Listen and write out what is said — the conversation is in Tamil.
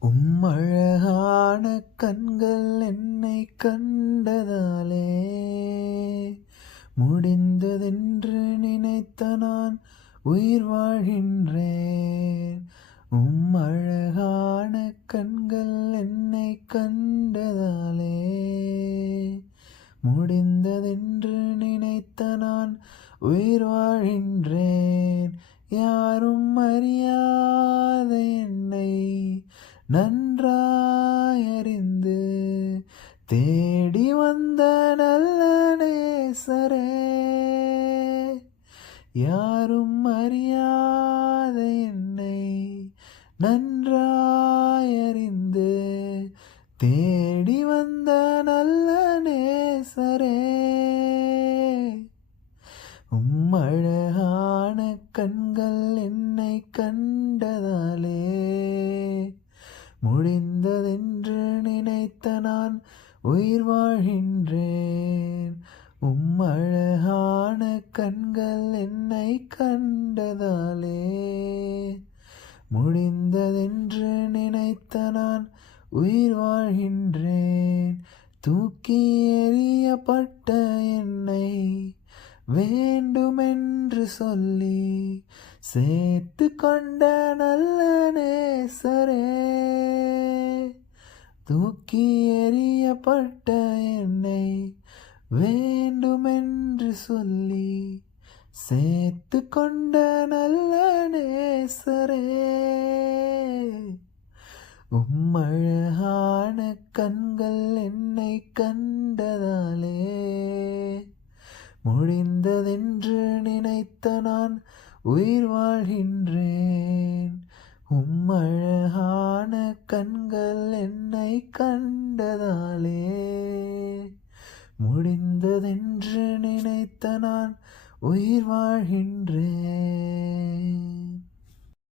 அழகான கண்கள் என்னை கண்டதாலே முடிந்ததென்று நினைத்த நான் உயிர் வாழ்கின்றேன். அழகான கண்கள் என்னை கண்டதாலே முடிந்ததென்று நினைத்த நான் உயிர் வாழ்கின்றேன். யாரும் அறியாத என்னை நன்றாய் அறிந்து தேடி வந்த நல்ல நேசரே, யாரும் அறியாத என்னை நன்றாய் அறிந்து தேடி வந்த நல்ல நேசரே, அழகான கண்கள் என்னை கண்டதாலே முடிந்ததென்று நினைத்த நான் உயிர் வாழ்கின்றேன். அழகான கண்கள் என்னை கண்டதாலே முடிந்ததென்று நினைத்த நான் உயிர் வாழ்கின்றேன். தூக்கி எறியப்பட்ட என்னை வேண்டுமென்று சொல்லி சேர்த்து கொண்ட நல்ல நேசரே, தூக்கி எறியப்பட்ட என்னை வேண்டுமென்று சொல்லி சேர்த்து கொண்ட நல்ல நேசரே, அழகான கண்கள் என்னை கண்டதாலே முடிந்ததென்று நினைத்த நான் உயிர் வாழ்கின்றேன். அழகான கண்கள் என்னை கண்டதாலே முடிந்ததென்று நினைத்த நான் உயிர் வாழ்கின்றேன்.